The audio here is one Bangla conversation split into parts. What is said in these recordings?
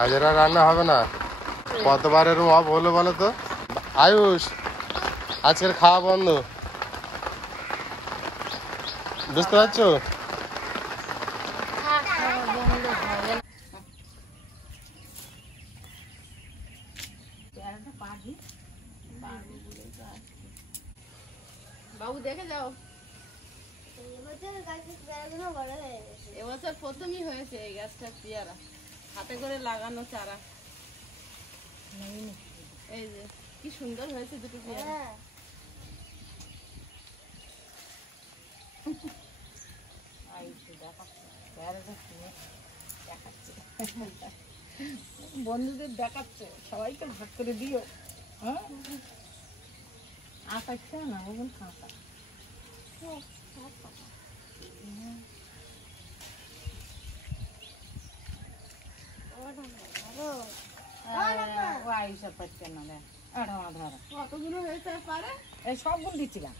আজ আর রান্না হবে না? কতবার এরকম অফ হলো বলো তো? আয়ুষ, আজকের খাওয়া বন্ধ, বুঝতে পারছো? বাবু দেখে যাও, এবছর প্রথমই হয়েছে এই গাছটা পেয়ারা, হাতে করে লাগানো চারা। এই যে কি সুন্দর হয়েছে দুটো পেয়ারা। বন্ধুদের দেখাচ্ছে, সবাইকে ভাগ করে দিও। হ্যাঁ, আটা খেয়ে না, ওগুলো কাঁচা। কতগুলো হয়েছে পারে? এই সবগুলো দিচ্ছিলাম।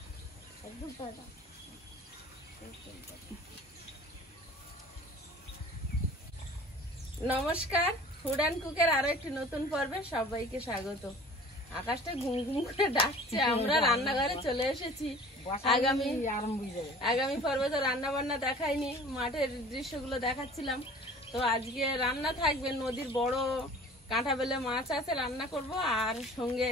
নমস্কার, ফুড অ্যান্ড কুকের আরো একটি নতুন পর্বে সবাইকে স্বাগত। আকাশটা ঘুম ঘুম করে ডাকছে, আমরা রান্নাঘরে চলে এসেছি। আগামী পর্বে তো রান্না বান্না দেখাইনি, মাঠের দৃশ্যগুলো দেখাচ্ছিলাম। তো আজকে রান্না থাকবে, নদীর বড় কাঁটা বেলে মাছ আছে, রান্না করব। আর সঙ্গে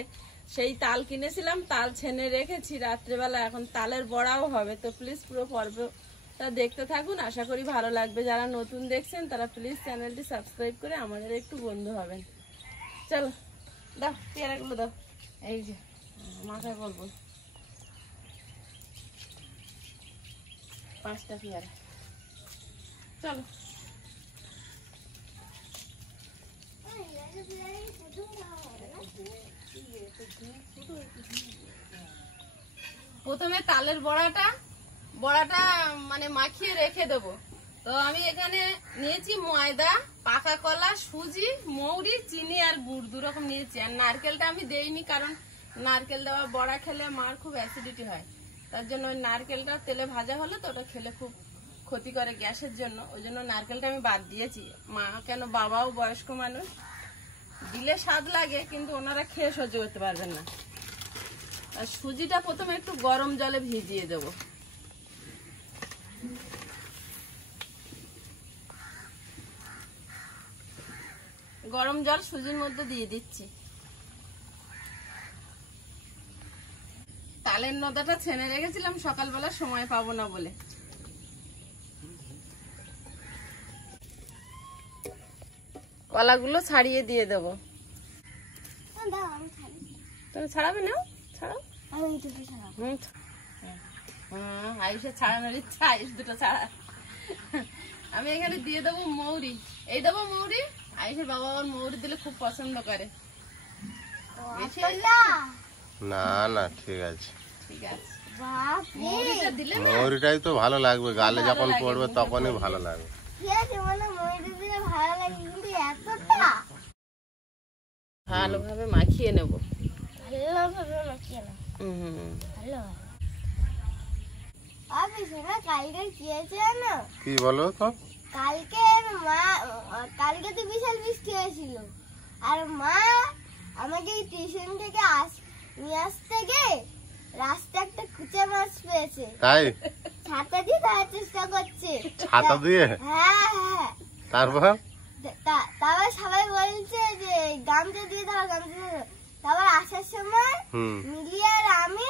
সেই তাল কিনেছিলাম, তাল ছেনে রেখেছি রাত্রেবেলা, এখন তালের বড়াও হবে। তো প্লিজ পুরো পর্বটা দেখতে থাকুন, আশা করি ভালো লাগবে। যারা নতুন দেখছেন তারা প্লিজ চ্যানেলটি সাবস্ক্রাইব করে আমাদের একটু বন্ধু হবেন। চলো দাও পেয়ারাগুলো দাও, এই যে মাথায় করবো 5টা পেয়ারা। চলো প্রথমে তালের বড়াটা মানে মাখিয়ে রেখে দেবো। তো আমি এখানে নিয়েছি ময়দা, পাকা কলা, সুজি, মৌরি, চিনি আর গুড় 2 রকম নিয়েছি। আর নারকেলটা আমি দেইনি, কারণ নারকেল দেওয়া বড়া খেলে মার খুব অ্যাসিডিটি হয়, তার জন্য ওই নারকেলটা তেলে ভাজা হলে তো ওটা খেলে খুব ক্ষতি করে গ্যাসের জন্য, ওই জন্য নারকেলটা আমি বাদ দিয়েছি। মা কেন, বাবাও বয়স্ক মানুষ, দিলে স্বাদ লাগে কিন্তু ওনারা খেয়ে সহ্য করতে পারবেন না। আর সুজিটা প্রথমে একটু গরম জলে ভিজিয়ে দেব। গরম জল সুজির মধ্যে দিয়ে দিচ্ছি। তালের নদাটা ছেনে রেখেছিলাম, সকালবেলা সময় পাবো না বলে। কলাগুলো ছাড়িয়ে দিয়ে দেবো। তুমি ছাড়াবে না? ছাড়াও। আয়ুষের ছাড়ানোর ইচ্ছা, আয়ুষ দুটো ছাড়া। আমি এখানে দিয়ে দেবো মৌরি, এই দেবো মৌরি। আয়ুষের বাবা ওর মৌরি দিলে খুব পছন্দ করে। না না, ঠিক আছে, ঠিক আছে। মৌরিটা দিলে মৌরিটাই তো ভালো লাগবে, গালে যখন পড়বে তখনই ভালো লাগবে। ভালোভাবে মাখিয়ে নেব। কি বলো তো? কালকে তো বিশাল বৃষ্টি হয়েছিল, আর মা আমাকে টিউশন থেকে নিয়ে আসতে গিয়ে রাস্তায় একটা কুচা মাছ পেয়েছে, তাই ছাতা দিয়ে ধরার চেষ্টা করছে। ছাতা দিয়ে? হ্যাঁ হ্যাঁ। তারপর সবাই বলছে যে গামছা দিয়ে ধরো, গামছা ধরো। তারপর আসার সময় মিলিয়ে আর আমি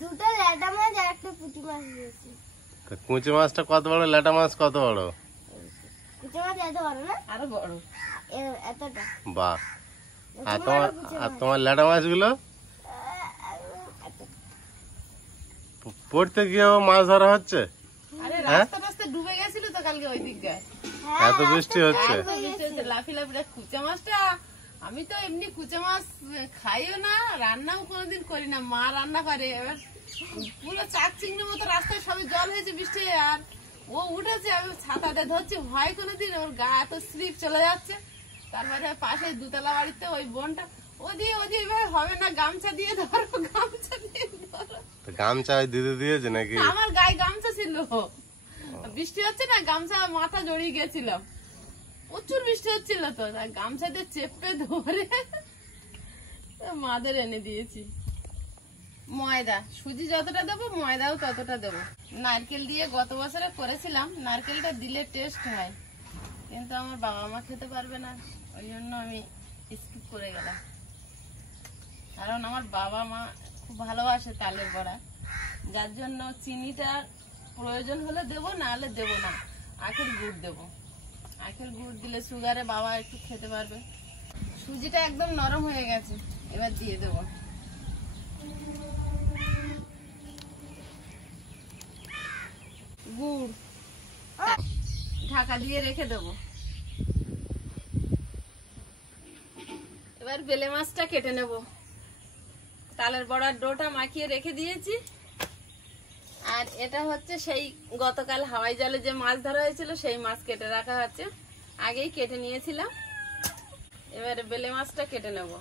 2টো ল্যাটা মাছ আর একটা পুঁটি মাছ দিয়েছি। কুচি মাছটা কত বড়, ল্যাটা মাছ কত বড়? কুচি মাছ এত বড় না, আরো বড়, এতটা। বাহ। আর তোমার ল্যাটা মাছগুলো পড়তে গিয়েও মাছ ধরা হচ্ছে? আরে রাস্তা রাস্তা ডুবে গেছিল তো কালকে ওই দিকটায়, এত বৃষ্টি হচ্ছে। লাফি লাফি কুচা মাছটা, আমি তো এমনি কুচা মাছ খাইও না, রান্নাও কোনোদিন করি না, মা রান্না করে। এবার পুরো চাক চিংড়ির মতো রাস্তায় সবই জল হয়েছে বৃষ্টি, আর ও উঠেছে, আমি ছাতাতে ধরছি, ভয় কোনোদিন ওর গা এত স্লিপ চলে যাচ্ছে। তারপরে পাশে 2তলা বাড়িতে ওই বোনটা, ওদিকে হবে না, গামছা দিয়ে ধরো, গামছা দিয়ে ধরো। গামছা ওই দিদি দিয়েছে নাকি? আমার গায়ে গামছা ছিল, বৃষ্টি হচ্ছে না, গামছা মাথা জড়িয়ে গেছিল। প্রচুর বৃষ্টি হচ্ছিল তো, তাই গামছাতে চেপে ধরে মাদের এনে দিয়েছি। ময়দা, সুজি যতটা দেবো ময়দাও ততটা দেবো। নারকেল দিয়ে গত বছরে করেছিলাম, নারকেলটা দিলে টেস্ট হয়, কিন্তু আমার বাবা মা খেতে পারবে না, ওই জন্য আমি স্কিপ করে গেলাম। কারণ আমার বাবা মা খুব ভালোবাসে তালের বড়া, যার জন্য চিনিটা প্রয়োজন হলে দেবো, না হলে দেবো না। আখের গুড় দেবো, আখের গুড় দিলে সুগারে বাবা একটু খেতে পারবে। সুজিটা একদম নরম হয়ে গেছে, এবার দিয়ে দেবো। গুড় ঢাকা দিয়ে রেখে দেবো। এবার বেলে মাছটা কেটে নেব। তালের বড়ার ডোটা মাখিয়ে রেখে দিয়েছি, আর এটা হচ্ছে সেই গতকাল হাওয়াই জলে যে মাছ ধরা হয়েছিল সেই মাছ কেটে রাখা আছে, আগেই কেটে নিয়েছিলাম। এবারে বেলে মাছটা কেটে নেব।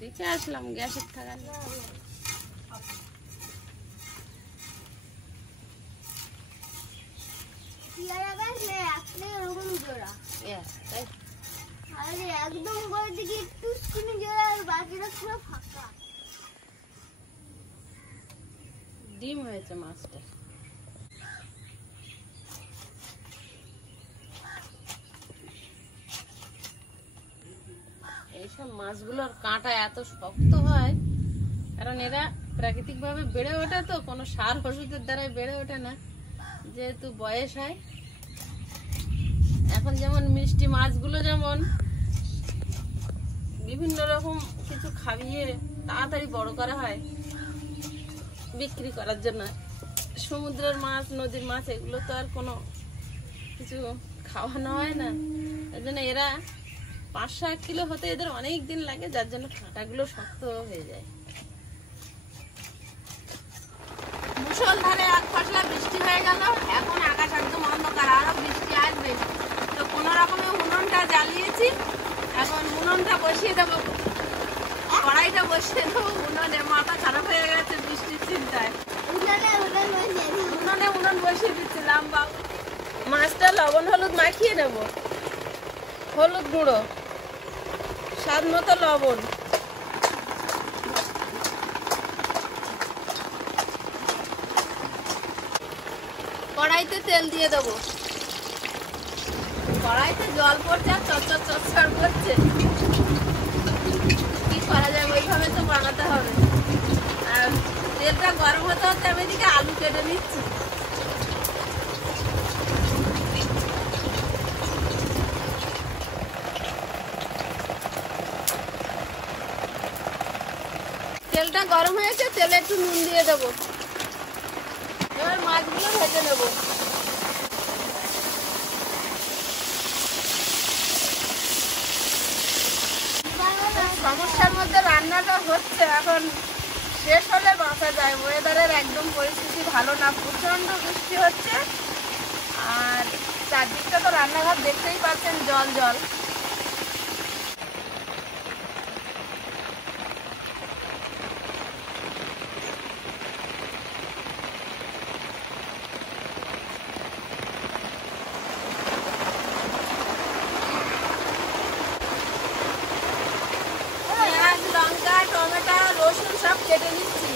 দেখে আসলাম গ্যাসের থাকা। ডিম হয়েছে মাছটা। এইসব মাছগুলোর কাঁটা এত শক্ত হয়, কারণ এরা প্রাকৃতিক ভাবে বেড়ে ওঠে, তো কোনো সার ওষুধের দ্বারাই বেড়ে ওঠে না, যেহেতু বয়স হয়। এখন যেমন মিষ্টি মাছগুলো যেমন বিভিন্ন রকম কিছু খাইয়ে তাড়াতাড়ি বড় করা হয় বিক্রি করার জন্য, সমুদ্রের মাছ, নদীর মাছ এগুলো তো আর কোনো কিছু খাওয়ানো হয় না। এই জন্য এরা 5-7 কিলো হতে এদের অনেক দিন লাগে, যার জন্য কাঁটাগুলো শক্ত হয়ে যায়। মুষলধারে এক ফসলা বৃষ্টি হয়ে গেল, এখন আকাশ একদম অন্ধকার, আরো বৃষ্টি আসবে। তো কোন রকমে উনুনটা জ্বালিয়েছি, এখন উনুনটা বসিয়ে দেবো, কড়াইটা বসিয়ে দেবো। উনুনে মাথা খারাপ হয়ে গেছে বৃষ্টির চিন্তায়, উনুনে উনুন বসিয়ে দিচ্ছিলাম। মাছটা লবণ হলুদ মাখিয়ে নেব, হলুদ গুঁড়ো, স্বাদ মতো লবণ, কড়াইতে তেল দিয়ে দেবো। কড়াইতে জল পড়ছে আর চচ্চর চচ্চর করছে, কি করা যায়, ওইভাবে তো বানাতে হবে। আর তেলটা গরম হতে হতে আমি এদিকে আলু কেটে নিচ্ছি। তেলটা গরম হয়েছে, তেলে একটু নুন দিয়ে দেবো। এবার মাছগুলো ভেজে নেব। সমস্যার মধ্যে রান্নাটা হচ্ছে, এখন শেষ হলে বাঁচা যায়। ওয়েদারের একদম পরিস্থিতি ভালো না, প্রচন্ড বৃষ্টি হচ্ছে, আর চারদিকটা তো রান্নাঘর দেখতেই পাচ্ছেন জল জল। কেটে নিচ্ছি,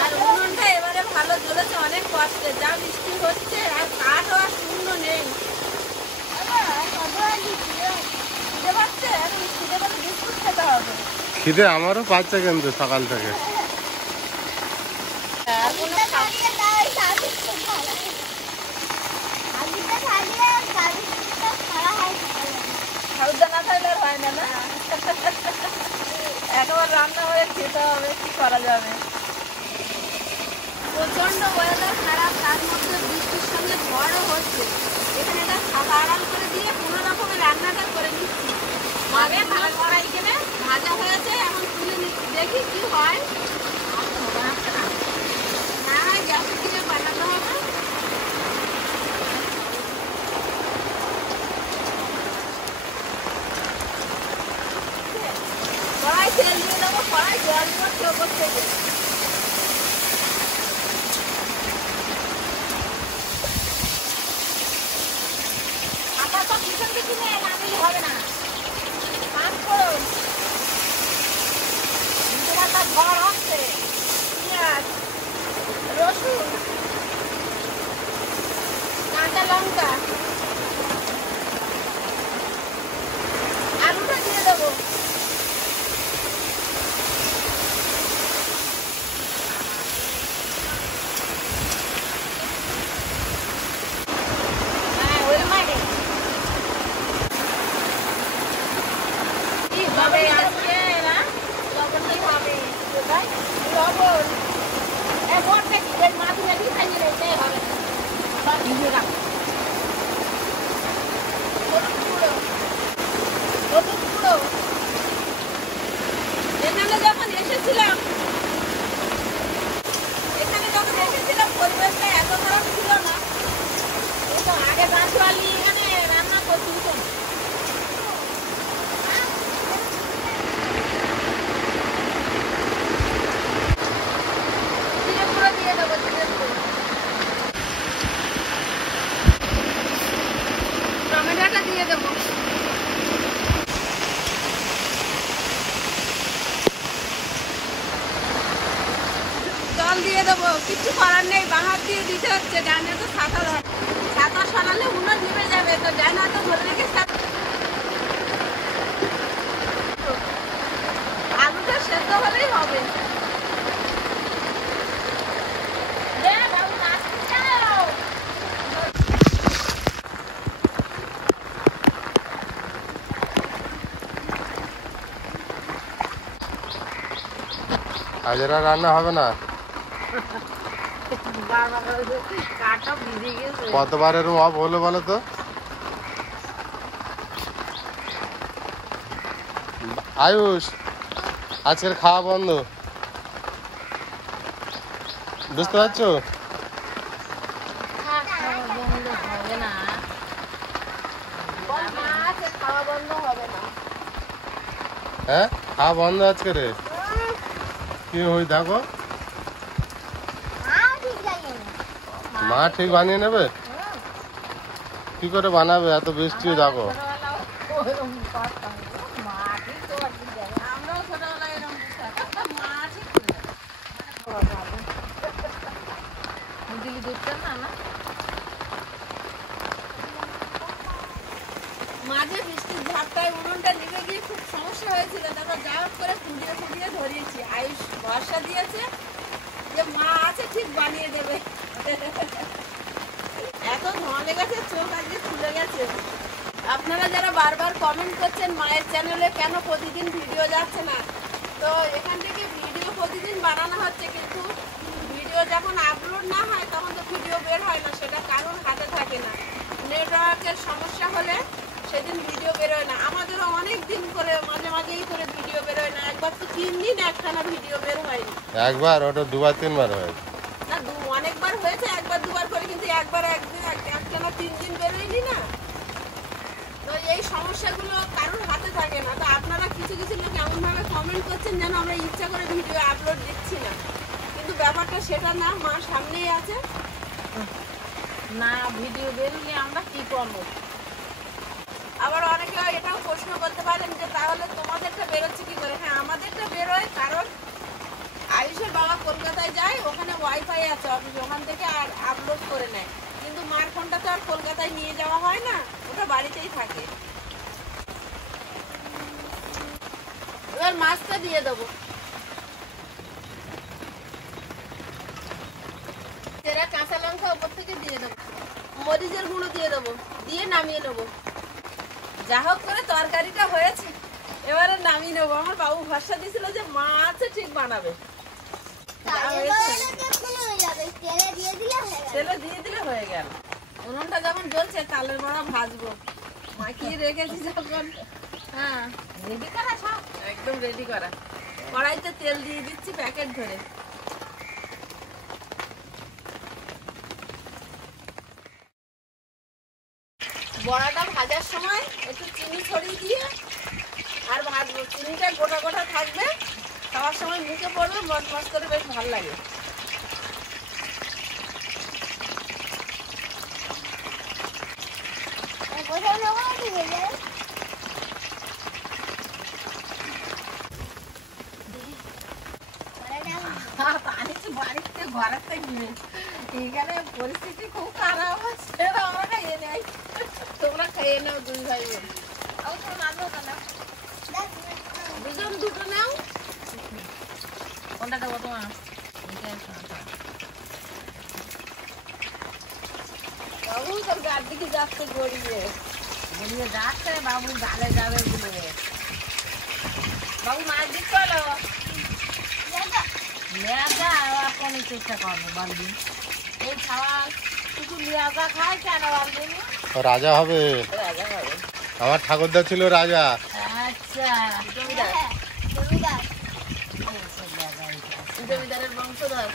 আর উনুনটা এবারে ভালো জ্বলেছে, অনেক কষ্টে, যা বৃষ্টি হচ্ছে আর কাঠও আর শূন্য নেই। খিদে পাচ্ছে, এখন খিদে পেলে বিস্কুট খেতে হবে। খিদে আমারও পাচ্ছে কিন্তু সকাল থেকে। সাবধানা থাকলে হয় না, না একবার রান্না করে খেতে হবে, কি করা যাবে। প্রচন্ড ওয়েদার খারাপ, তার মধ্যে বৃষ্টির সঙ্গে ঝড়ও হচ্ছে। এখানে এটা ছাতা আড়াল করে দিয়ে কোনো রকমের রান্নাটা করে নিচ্ছি। মাঝে ভালো কড়াই কিনে ভাজা হয়েছে, এখন তুলে দেখি কি হয়। না গ্যাসের দিকে পাঠাতে হবে। করতে গিয়ে। আটা তো পিছন দিকে নিয়ে নামিলে হবে না। কাজ করো। তোমার ঘর হচ্ছে পেঁয়াজ, রসুন, কাঁচা লঙ্কা, আলুটা দিয়ে দেবো। হ্যাঁ ওই মাইনে কি হবে আজকে না? লবণই হবে ভাই লবণ বটটা কি ওই মাটি মাটি খাইয়ে রেখে হবে না বা ভিজে রাখ হলুদ গুঁড়ো, হলুদ গুঁড়ো। এখানে যখন এসেছিলাম পরিবেশটা এত খারাপ ছিল না, কিন্তু আগে গাছওয়ালি এখানে রান্না করছিল তো। জিরে গুঁড়ো দিয়ে দেবো, জিরে গুঁড়ো। টমেটোটা দিয়ে দেবো। জল দিয়ে দেবো, কিছু করার নেই, বাহার দিয়ে দিতে হচ্ছে। ডাইনে তো ছাতা ধর, ছাতা সরালে উনো নিভে যাবে, তো ডাইনা তো ধরে রেখে আলুটা সেদ্ধ হলেই হবে। আজ এরা রান্না হবে না। কাটা ভিজে গেছে কতবার এরকম অফ হলো বলো তো? আয়ুষ, আজকের খাওয়া বন্ধ, বুঝতে পারছো? হবে না, খাওয়া বন্ধ হবে না। হ্যাঁ, খাওয়া বন্ধ আজকে রে। কি হই দেখো, মা ঠিক বানিয়ে নেবে। কি করে বানাবে, এত বৃষ্টিও দেখো। আমরাও ছোটবেলায় এরকম মা আছে দিলি দুধটা না। মাঝে বৃষ্টির ঝাপটায় উনুনটা নিভে গিয়ে খুব সমস্যা হয়েছিল, তারপর যা হোক করে ফুটিয়ে ফুটিয়ে ধরিয়েছি। আয়ুষ ভরসা দিয়েছে যে মা আছে, ঠিক বানিয়ে দেবে। এত ধোঁয়া লেগেছে, চোখ আজকে খুলে গেছে। আপনারা যারা বারবার কমেন্ট করছেন মায়ের চ্যানেলে কেন প্রতিদিন ভিডিও যাচ্ছে না, তো এখান থেকে ভিডিও প্রতিদিন বানানো হচ্ছে, কিন্তু ভিডিও যখন আপলোড না হয় তখন তো ভিডিও বের হয় না। সেটা কারোর হাতে থাকে না, নেটওয়ার্কের সমস্যা হলে সেদিন ভিডিও বেরোয় না। আমাদেরও অনেক দিন করে মাঝে মাঝেই করে ভিডিও বেরোয় না। একবার তো 3 দিন একটানা ভিডিও বের হয়নি। একবার, ওটা দুবার তিনবার হয় না, অনেকবার হয়েছে, একবার দুবার করে, কিন্তু একবার একদিন একটানা 3 দিন বেরোয়নি না। তো এই সমস্যাগুলো কারোর হাতে থাকে না। তো আপনারা কিছু কিছু লোক এমনভাবে কমেন্ট করছেন যেন আমরা ইচ্ছা করে ভিডিও আপলোড দিচ্ছি না, কিন্তু ব্যাপারটা সেটা না। মা সামনেই আছে না, ভিডিও বেরোলে আমরা কি করবো? আবার অনেকে এটাও প্রশ্ন করতে পারেন যে তাহলে তোমাদেরটা বেরোচ্ছে কি করে। হ্যাঁ, আমাদেরটা বেরোয়, কারণ আয়ুষের বাবা কলকাতায় যায়, ওখানে ওয়াইফাই আছে অফিস, ওখান থেকে আর আপলোড করে নেয়। কিন্তু মার ফোনটা তো আর কলকাতায় নিয়ে যাওয়া হয় না, ওটা বাড়িতেই থাকে। এবার মাছটা দিয়ে দেবো, সেরা কাঁচা লঙ্কা ওপর থেকে দিয়ে দেবো, মরিচের গুঁড়ো দিয়ে দেবো, দিয়ে নামিয়ে নেবো। যা হোক করে তরকারিটা হয়েছে, এবারে নামিয়ে নেবো। আমার বাবু ভরসা দিয়েছিল যে মা আছে, ঠিক বানাবে। তেলে দিয়ে দিলে হয়ে গেল। উনুনটা যখন জ্বলছে, তালের বড়া ভাজবো, মাখিয়ে রেখেছি যখন। হ্যাঁ, রেডি করা সব, একদম রেডি করা। কড়াইতে তেল দিয়ে দিচ্ছি প্যাকেট ধরে। বড়াটা ভাজার সময় একটু চিনি ছড়িয়ে দিয়ে আর ভাজবো। চিনিটা গোটা গোটা থাকবে, খাওয়ার সময় মুখে পড়বে মচমচ করে বেশ ভালো লাগে। কোথাও নেবো নাকি ভেজে? আনিছি বাড়িতে ঘরের থেকে এখানে পরিস্থিতি খুব খারাপ আছে, আমরা খাইয়ে নেই, তোমরা খাইয়ে নাও দুই ভাই বোন। দুজন দুটো নাও। কোনটা দেবো তোমার? বাবু তোর গার দিকে যাচ্ছে গড়িয়ে গড়িয়ে যাচ্ছে, বাবু গালে যাবে বলে। বাবু মাছ দিক চলো লেজা আপনি চেষ্টা করবো বালদি এই খাওয়া শুধু লেজা খায় কেন বালদি? রাজা হবে। রাজা হবে। আমার ঠাকুরদা ছিল রাজা। আচ্ছা জমিদার, জমিদার জমিদারের বংশধর।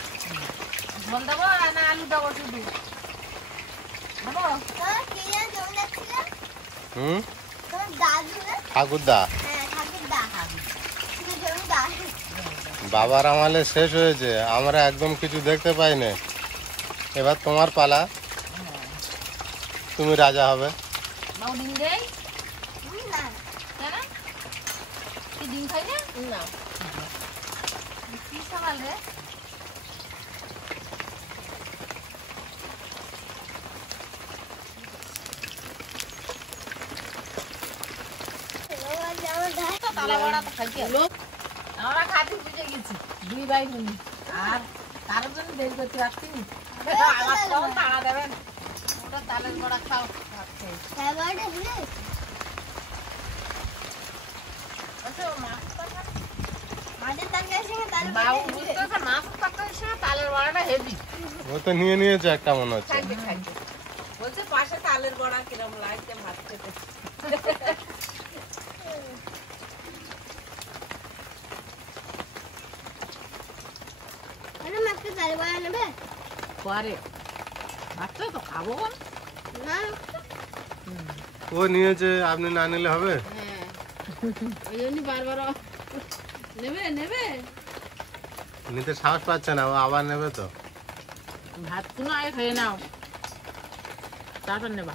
ঝোল দেবো না আলু দেবো? শুধু দেবো। কে যেন জমিদার ছিল? হুম, তোমার দাদু না? ঠাকুরদা। হ্যাঁ ঠাকুরদা, তুমি জমিদার। বাবার আমলে শেষ হয়েছে, আমরা একদম কিছু দেখতে পাই না। এবার তোমার পালা, তুমি রাজা হবে। বাবু ডিম দেই না কেন? কি ডিম খাই না? না কি সকাল রে? তালা বড়া তো খাইতে হবে। আমরা খাতে বুঝে গেছি দুই ভাই বোন, আর কারোর জন্য দেরি করতে পারছি না। আমার তখন তাড়া দেবেন, ওটা তালের বড়া খাও ভাত খেয়ে। হ্যাঁ বড়টা ভুলে আচ্ছা, মাছ তরকারি? মাছের তরকারির সঙ্গে তাল বাবু বুঝতেছে মাছের তরকারির সঙ্গে তালের বড়াটা হেভি। ও তো নিয়ে নিয়েছে একটা মনে হচ্ছে। থাকবে থাকবে বলছে পাশে তালের বড়া কিরম লাগছে ভাত খেতে। আরে মাছকে তাল বড়া নেবে? পরে ভাতটা তো খাবো না ও নিয়েছে, আপনি না নিলে হবে? হ্যাঁ ওই জন্য বারবার নেবে নেবে নিতে সাহস পাচ্ছে না, ও আবার নেবে তো। ভাত কোনো আগে খেয়ে নাও তারপর নেবা।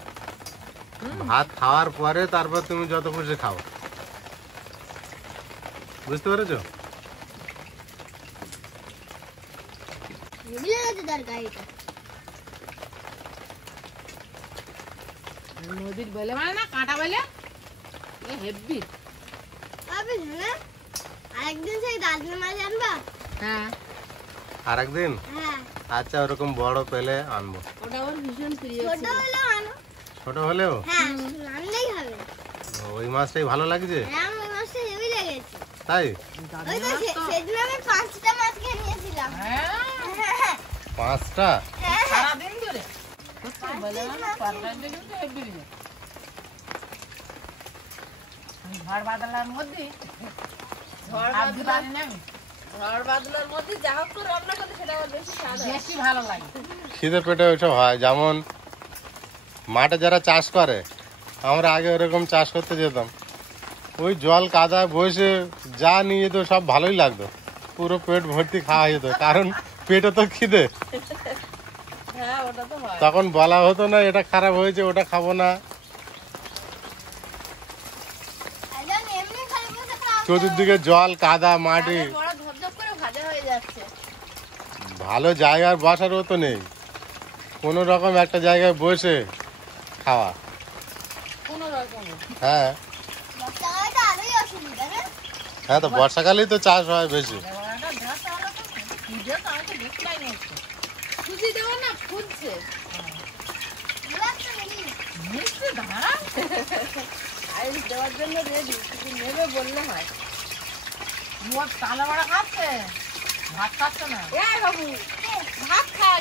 ভাত খাওয়ার পরে তারপর তুমি যত খুশি খাও, বুঝতে পেরেছো? ভুলে গেছে তরকারিটা। নদীর বেলে মানে না কাঁটা বেলে হেভি। আবে না আরেকদিন সেই দাদুর মাছ আনবা? হ্যাঁ আর একদিন হ্যাঁ আচ্ছা, ওরকম বড় পেলে আনবো। ওটা ওর ভীষণ প্রিয় ছোট ছিল। হলেও আনো। ছোট হলেও হ্যাঁ আনলেই হবে। ওই মাছটাই ভালো লাগছে, হ্যাঁ ওই মাছটা হেভি লেগেছে। তাই? ওই তো সেদিন আমি 5টা মাছ খেয়ে নিয়েছিলাম। হ্যাঁ হ্যাঁ 5টা? হ্যাঁ সারাদিন ধরে বেলে মানে তরকারিটা কিন্তু হেভি। ঝড় বাদলার মধ্যে ঝড় বাদলার মধ্যে যা হোক করে রান্না করতে সেটা আমার বেশি স্বাদ হয়, বেশি ভালো লাগে। খিদে পেটে ওইসব হয়। যেমন মাঠে যারা চাষ করে, আমরা আগে ওরকম চাষ করতে যেতাম, ওই জল কাদায় বসে যা নিয়ে যেত সব ভালোই লাগতো, পুরো পেট ভর্তি খাওয়া যেত, কারণ পেটে তো খিদে। হ্যাঁ ওটা তো হয়। তখন বলা হতো না এটা খারাপ হয়েছে, ওটা খাবো না। একদম এমনি খালি বসে খাও। চতুর্দিকে জল কাদা মাটি, তালের বড়া ঝপঝপ করে ভাজা হয়ে যাচ্ছে। ভালো জায়গার বসারও তো নেই, কোনো রকম একটা জায়গায় বসে খাওয়া। কোনো রকমের হ্যাঁ বর্ষাকালে তো আরোই অসুবিধা না? হ্যাঁ, তো বর্ষাকালেই তো চাষ হয় বেশি। বড়াটা ধসা হলো তো খুঁজে তো আমাকে দেখলাই নিচ্ছে। খুঁজি দেবো না খুঁজছে এবার তো নেই। মিষ্টি দাঁড়া আইস দেওয়ার জন্য রেডি, শুধু নেবে বললে হয়। মোট তালে বড়া খাচ্ছে, ভাত খাচ্ছে না। এই বাবু ভাত খাওয়া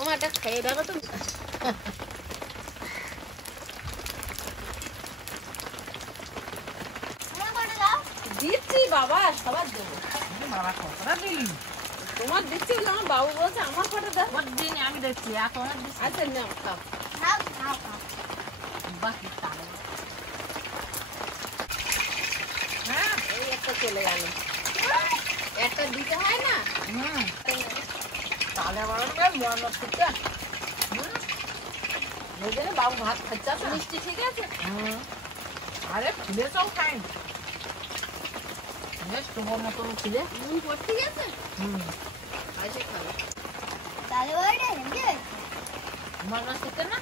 আমার এটা খেয়ে দেখো তো। আমার করে দাও। দিচ্ছি বাবা, সবার দেবো। বাবা কতটা দিলি? তোমার দিচ্ছি বলে আমার বাবু বলছে আমার কটা দেখ। ওর দিন আমি দেখছি, আর তোমার দিচ্ছি। আচ্ছা নাও খাও। খাও খাও খাও। বাকি তালে হ্যাঁ এই একটা চলে গেল, একটা দিতে হয় না। তালে বানাবে মনে করতে বুঝলে বাবু ভাত খাচ্ছে না। মিষ্টি ঠিক আছে? আরে ফুলে সব খাই বেশ তোমার মতন ছিলে। নুন পড় ঠিক আছে? আইসে খাবে। তাহলে বড়টা হেঁটে মনে করতে না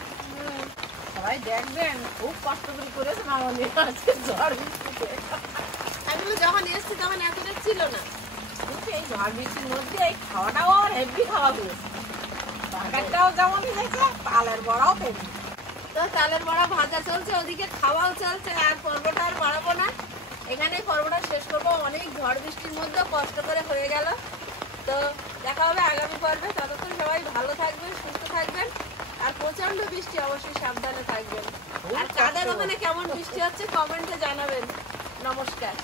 সবাই দেখবেন খুব কষ্ট করে করেছে মামনি আজকে ঝড় বৃষ্টিতে। এগুলো যখন এসছি তখন এতটা ছিল না। কিন্তু এই ঝড় বৃষ্টির মধ্যে এই খাওয়াটাও আর হেভি খাওয়া হয়েছে। তরকারিটাও যেমন হয়েছে তালের বড়াও তেমনি। তো চালের বড়া ভাজা চলছে, ওদিকে খাওয়াও চলছে। আর পর্বটা আর বাড়াবো না, এখানে পর্বটা শেষ করবো। অনেক ঝড় বৃষ্টির মধ্যে কষ্ট করে হয়ে গেল। তো দেখা হবে আগামী পর্বে। ততক্ষণ সবাই ভালো থাকবেন, সুস্থ থাকবেন। আর প্রচন্ড বৃষ্টি, অবশ্যই সাবধানে থাকবেন। আর কাদের ওখানে কেমন বৃষ্টি হচ্ছে কমেন্টে জানাবেন। নমস্কার।